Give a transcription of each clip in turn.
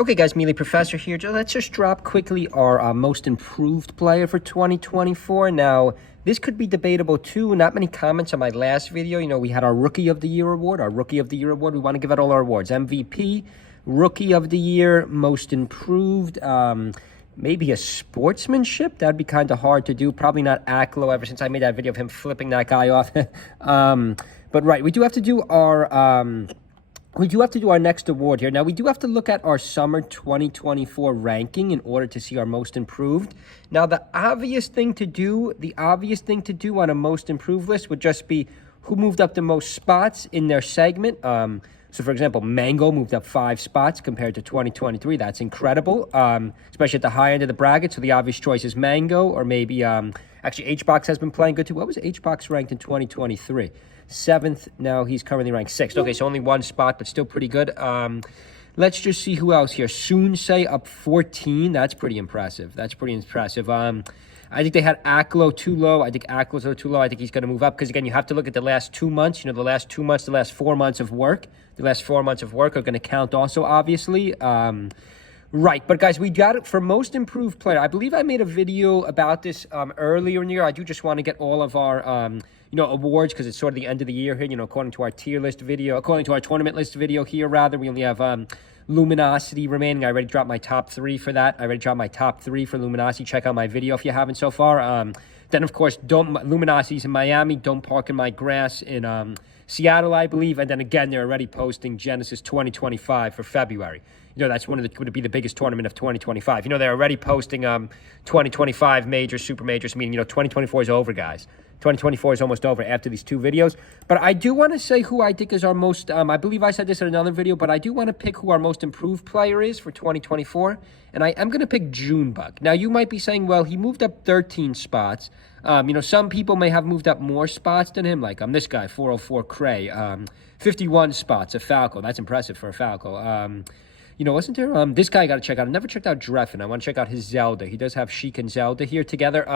Okay, guys, Melee Professor here. Let's just drop quickly our most improved player for 2024. Now, this could be debatable too. Not many comments on my last video. You know, we had our Rookie of the Year award, We want to give out all our awards. MVP, Rookie of the Year, Most Improved, maybe a sportsmanship. That'd be kind of hard to do. Probably not Aklo ever since I made that video of him flipping that guy off. But right, we do have to do our... We do have to do our next award here. Now, we do have to look at our summer 2024 ranking in order to see our most improved. Now, the obvious thing to do on a most improved list would just be who moved up the most spots in their segment. So, for example, Mango moved up 5 spots compared to 2023. That's incredible, especially at the high end of the bracket. So the obvious choice is Mango, or maybe, actually, HBox has been playing good too. What was HBox ranked in 2023? 7th. Now he's currently ranked 6th. Okay, so only 1 spot, but still pretty good. Let's just see who else here. Soonsay up 14. That's pretty impressive. I think they had Aklo too low. I think Aklo's too low. I think he's going to move up because, again, you have to look at the last 2 months. You know, the last 4 months of work. The last 4 months of work are going to count also, obviously. Right, but guys, we got it for most improved player. I believe I made a video about this earlier in the year. I do just want to get all of our, awards because it's sort of the end of the year here. You know, according to our tier list video, according to our tournament list video here, rather, we only have Luminosity remaining. I already dropped my top 3 for that. I already dropped my top 3 for Luminosity. Check out my video if you haven't so far. Then, of course, Luminosity's in Miami. Don't Park in My Grass in Seattle, I believe. And then, again, they're already posting Genesis 2025 for February. You know, that's would be the biggest tournament of 2025. You know, they're already posting 2025 majors, super majors, meaning, 2024 is over, guys. 2024 is almost over after these 2 videos. But I do want to say who I think is our most, I believe I said this in another video, but I do want to pick who our most improved player is for 2024. And I am going to pick Junebug. Now, you might be saying, well, he moved up 13 spots. Some people may have moved up more spots than him, like this guy, 404 Cray, 51 spots, a Falco. That's impressive for a Falco. Wasn't there, this guy I got to check out. I never checked out Dreffen. I want to check out his Zelda. He does have Sheik and Zelda here together.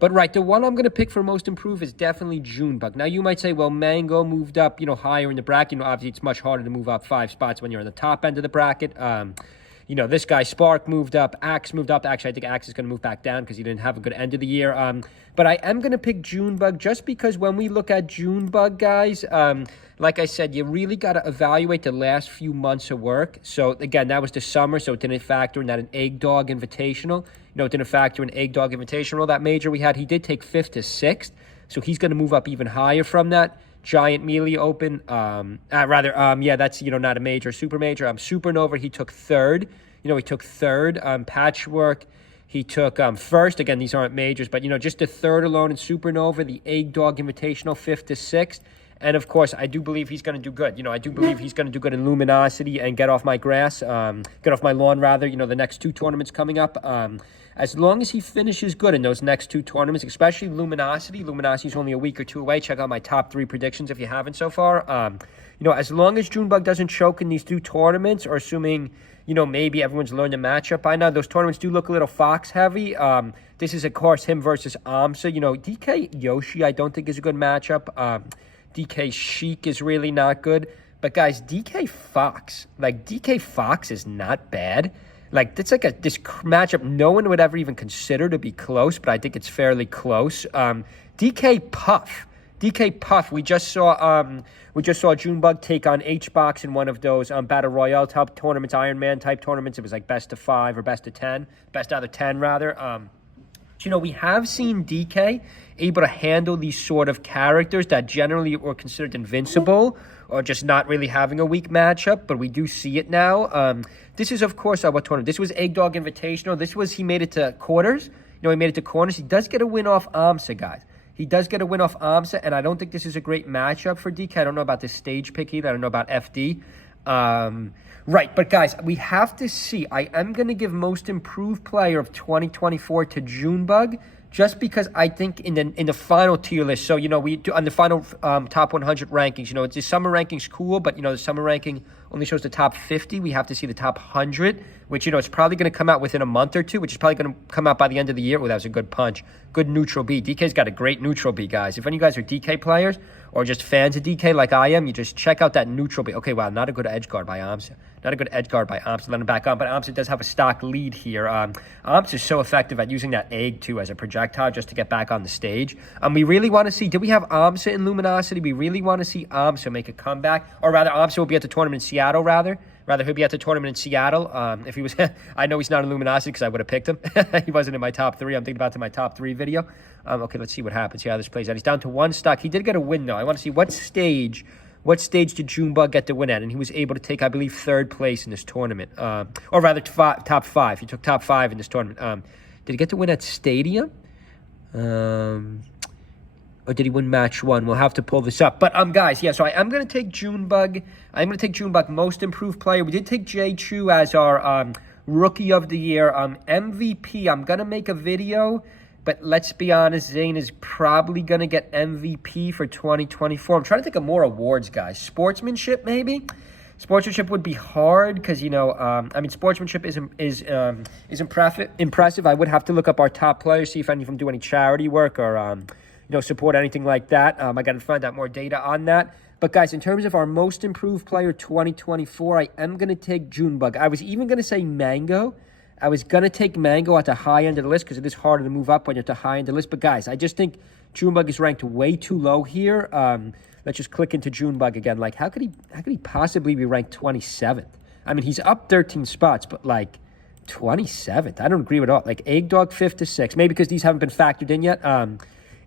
But right, the one I'm going to pick for most improved is definitely Junebug. Now, you might say, well, Mango moved up, higher in the bracket. Obviously, it's much harder to move up 5 spots when you're in the top end of the bracket. This guy, Spark, moved up. Axe moved up. Actually, I think Axe is going to move back down because he didn't have a good end of the year. But I am going to pick Junebug just because when we look at Junebug, guys, like I said, you really got to evaluate the last few months of work. So, again, that was the summer, so it didn't factor in that an Egg Dog Invitational. It didn't factor in Egg Dog Invitational, that major we had. He did take 5th to 6th, so he's going to move up even higher from that. Giant Melee Open, that's, not a major, super major. Supernova, he took 3rd. He took 3rd. Patchwork, he took 1st. Again, these aren't majors, but, just the 3rd alone in Supernova, the Egg Dog Invitational, 5th to 6th. And, of course, I do believe he's going to do good. I do believe he's going to do good in Luminosity and Get Off My Grass, get off my lawn, rather, the next 2 tournaments coming up. As long as he finishes good in those next 2 tournaments, especially Luminosity. Luminosity's only a week or 2 away. Check out my top 3 predictions if you haven't so far. As long as Junebug doesn't choke in these 2 tournaments, or assuming, maybe everyone's learned the matchup by now, those tournaments do look a little Fox heavy. This is, of course, him versus Amsa. DK Yoshi, I don't think is a good matchup. DK Sheik is really not good. But, guys, DK Fox is not bad. It's like this matchup no one would ever even consider to be close, but I think it's fairly close. DK Puff. We just saw Junebug take on HBox in one of those Battle Royale type tournaments, Iron Man type tournaments. It was like best of 5 or best of 10, best out of 10 rather. We have seen DK able to handle these sort of characters that generally were considered invincible or just not really having a weak matchup, but we do see it now. This is, of course, what tournament? This was Egg Dog Invitational. He made it to quarters. He made it to corners. He does get a win off Amsa, guys. He does get a win off Amsa, and I don't think this is a great matchup for DK. I don't know about this stage pick either. I don't know about FD. Right, but guys, we have to see. I am going to give most improved player of 2024 to Junebug, just because I think in the final tier list. So we do on the final top 100 rankings. It's the summer rankings cool, but the summer ranking only shows the top 50. We have to see the top 100, which it's probably going to come out within a month or 2, which is probably going to come out by the end of the year. Well, that was a good punch, good neutral B. DK's got a great neutral B, guys. If any of you guys are DK players or just fans of DK like I am, you just check out that neutral B. Okay, wow, not a good edge guard by Amsa. Not a good edge guard by Amsa. Let him back on, but Amsa does have a stock lead here. Amsa is so effective at using that egg, too, as a projectile just to get back on the stage. We really want to see, did we have Amsa in Luminosity? We really want to see Amsa make a comeback. Or rather, Amsa will be at the tournament in Seattle, rather. He'll be at the tournament in Seattle. If he was, I know he's not in Luminosity because I would have picked him. He wasn't in my top 3. I'm thinking about to my top 3 video. Okay, let's see what happens. See how this plays out. He's down to 1 stock. He did get a win, though. I want to see what stage did Junebug get the win at? And he was able to take, I believe, 3rd place in this tournament. Or rather, top 5. He took top 5 in this tournament. Did he get to win at Stadium? Or did he win match 1? We'll have to pull this up. But, guys, yeah, so I am going to take Junebug. I'm going to take Junebug most improved player. We did take Jay Chu as our rookie of the year. MVP, I'm going to make a video. But let's be honest, Zane is probably going to get MVP for 2024. I'm trying to think of more awards, guys. Sportsmanship, maybe? Sportsmanship would be hard because, you know, I mean, sportsmanship is impressive. I would have to look up our top players, see if any of them do any charity work or, you know, support anything like that. I got to find out more data on that. But, guys, in terms of our most improved player 2024, I am going to take Junebug. I was even going to say Mango. I was going to take Mango at the high end of the list because it is harder to move up when you're at the high end of the list. But, guys, I just think Junebug is ranked way too low here. Let's just click into Junebug again. Like, how could he possibly be ranked 27th? I mean, he's up 13 spots, but, like, 27th. I don't agree with all. Like, Egg Dog 5th to 6th. Maybe because these haven't been factored in yet.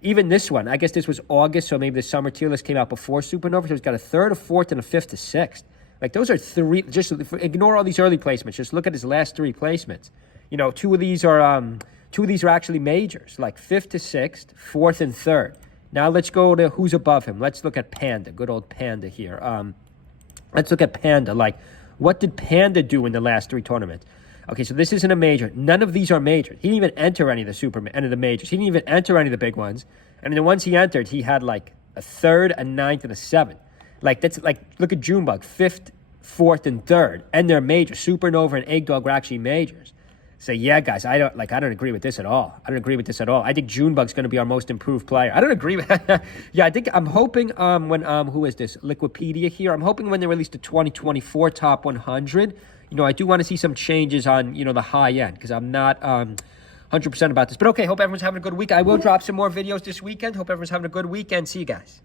Even this one, I guess this was August, so maybe the summer tier list came out before Supernova. So he's got a 3rd, a 4th, and a 5th to 6th. Like, those are 3, just ignore all these early placements. Just look at his last 3 placements. You know, 2 of these are actually majors, like 5th to 6th, 4th and 3rd. Now let's go to who's above him. Let's look at Panda, good old Panda here. Let's look at Panda. Like, what did Panda do in the last 3 tournaments? Okay, so this isn't a major. None of these are majors. He didn't even enter any of the majors. He didn't even enter any of the big ones. And the ones he entered, he had like a 3rd, a 9th, and a 7th. Like, that's like, look at Junebug, 5th, 4th, and 3rd, and they're majors. Supernova and Egg Dog were actually majors. So yeah, guys, I don't agree with this at all. I think Junebug's going to be our most improved player. I don't agree with yeah, I'm hoping when who is this? Liquipedia here. I'm hoping when they release the 2024 top 100, you know, I do want to see some changes on, you know, the high end because I'm not 100% about this. But okay, hope everyone's having a good week. I will drop some more videos this weekend. Hope everyone's having a good weekend. See you guys.